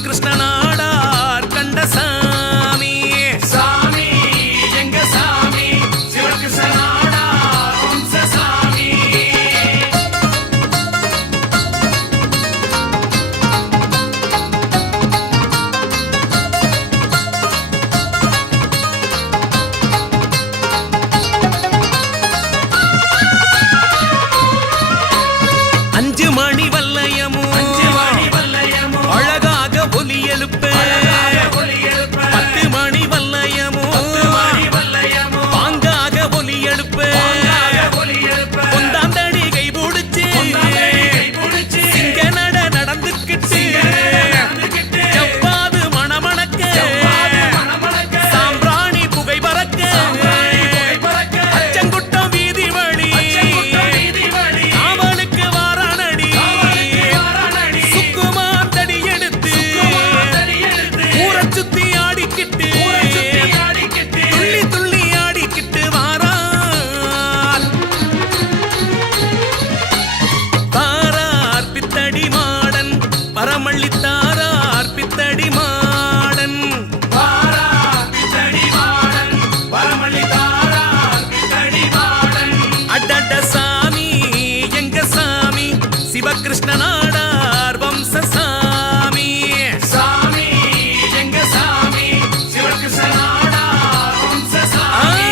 சிவகிருஷ்ண நாடார் கண்ட சாமி சாமி எங்க சாமி சிவகிருஷ்ண நாடார் வம்ச சாமி. அஞ்சு மணி வல்லயமோ அழகாக ஒலி எழுப்ப 10 மணி வல்லயமோ பாங்காக ஒலி எழுப்ப கொந்தாந்தடி கை பிடிச்சு சிங்க நட நடந்துக்கிட்டு செவ்வாது மணமணக்க சாம்பிராணி புகை பறக்க அச்சங்குட்டம் வீதி வழி அவனுக்கு வாரானடி சுக்குமார் தடி எடுத்து ஊரை சுத்தி ஆடிக்கிட்டு துள்ளி துள்ளி ஆடிக்கிட்டு வாரார் தாரார் பித்தடி மாடன் பரமள்ளி தாரார் பித்தடி மாடன் அடட சாமி எங்க சாமி சிவகிருஷ்ண நாடார் வம்ச சாமி சாமி எங்க சாமி சிவகிருஷ்ண நாடார் வம்ச சாமி.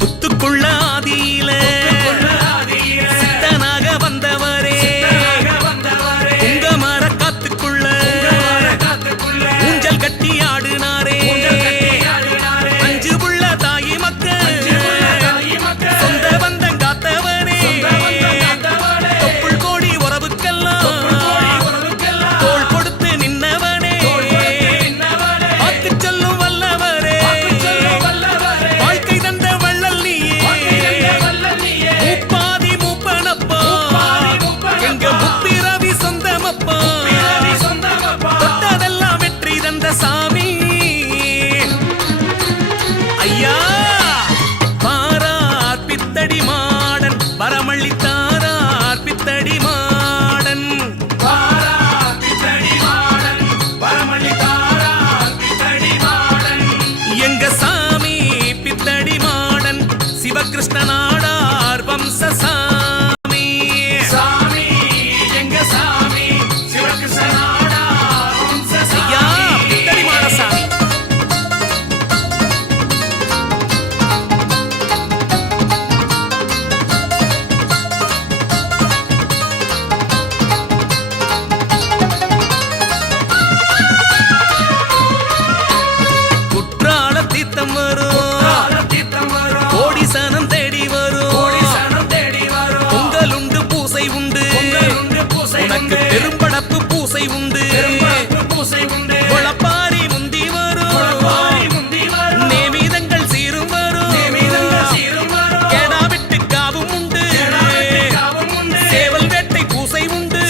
புத்துக்குள்ள ஆதியில சித்தனாக வந்தவரே உங்க மர காத்துக்குள்ள ஊஞ்சல் கட்டி ஆடுனாரே அஞ்சு புள்ள தாயி மக்கள் சொந்த பந்தம் காத்தவரே தொப்புள் கோடி உறவுக்கெல்லாம் தோள் கொடுத்து நின்னவனே வாக்கு சொல்லும் வல்லவரே வாழ்க்கை தந்த வள்ளல் நீயே முப்பாதி மூப்பனப்பா எங்க முப்பிரவி சொந்தமப்பா தொட்டதெல்லாம் வெற்றி தந்த சாமி ஐயா பாரார் பித்தடி மாடன் பரமள்ளி தாரார் பித்தடி மாடன் எங்க சாமி பித்தடி மாடன் சிவகிருஷ்ண நாடார் வம்ச சாமி சாமி எங்க சாமி சிவகிருஷ்ண நாடார் வம்ச ஐயா சாமி. பித்தடி மாட சாமி குற்றால தீர்த்தம் வரும் தீர்த்தம் வரும் கோடி சனம் தேடி வரும் சனம் தேடி வரும் பொங்கல் உண்டு பூசை உண்டு உண்டு பூசை உனக்கு பெரும்படப்பு பூசை உண்டு பூசை உண்டு முளப்பாரி முந்தி பாரி வரும் முந்தி வரும் நேமிதங்கள் சீரும் வரும் சீரும் வரும் கேடா வெட்டு காவும் உண்டு காவும் உண்டு சேவல் வேட்டை பூசை உண்டு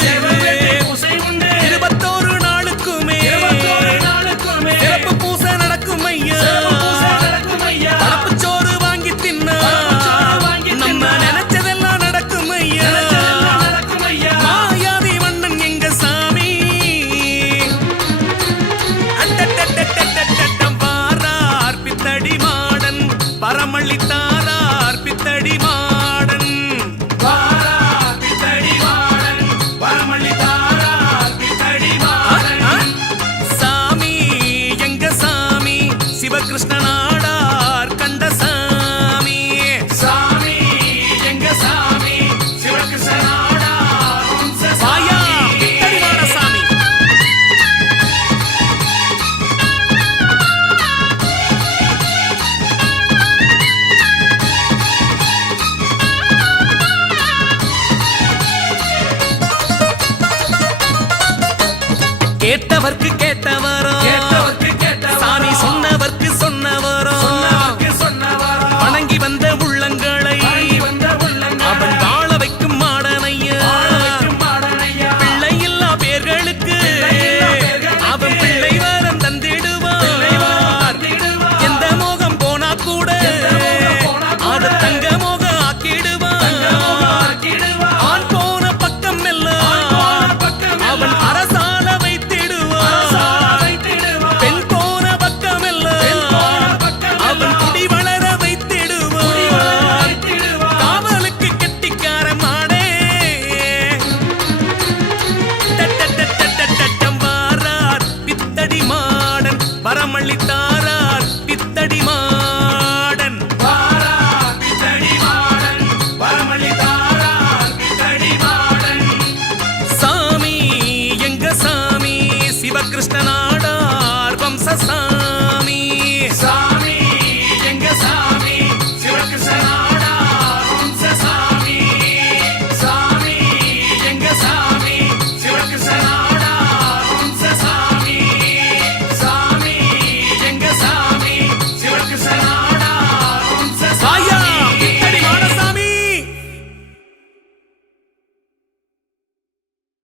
பூசை உண்டு 21 நாளுக்குமே 21 நாளுக்குமே சிறப்பு பூசை நடக்கும் ஐயா பூசை நடக்கும் ஐயா. பழப்பு சோறு வாங்கி தின்னா பழப்புச்சோறு வாங்கி நம்ம தின்னா. நினைச்சதெல்லாம் நடக்கும் ஐயா நினைச்சதெல்லாம் நடக்கும் ஐயா. மாயாதி மன்னன் எங்க சாமி அட்டட்டட்டட்டட்டட்டம் பாரார் பித்தடி மாடன் பரமள்ளி தாரார் பித்தடி மாடன் வாரார் பித்தடி மாடன் பரமள்ளி தாரார் பித்தடி மாடன். சாமி எங்க சாமி சிவகிருஷ்ண நாடார் கண்ட சாமி சாமி எங்க சாமி சிவகிருஷ்ண நாடார் வம்ச வாயா சாமி. பித்தடி மாட சாமி கேட்டவர்க்கு கேட்டவரோ கேட்டவர்க்கு கேட்டவரோ. சாமி சொன்னவர்க்கு சொன்னவரோ சொன்னவர்க்கு சொன்னவரோ. வணங்கி வந்த உள்ளங்களை வணங்கி வந்த உள்ளங்களை அவன் வாழ வைக்கும் மாடனையா வாழ வைக்கும் மாடனையா. பிள்ளை இல்லா பேர்களுக்கு பிள்ளை சாமி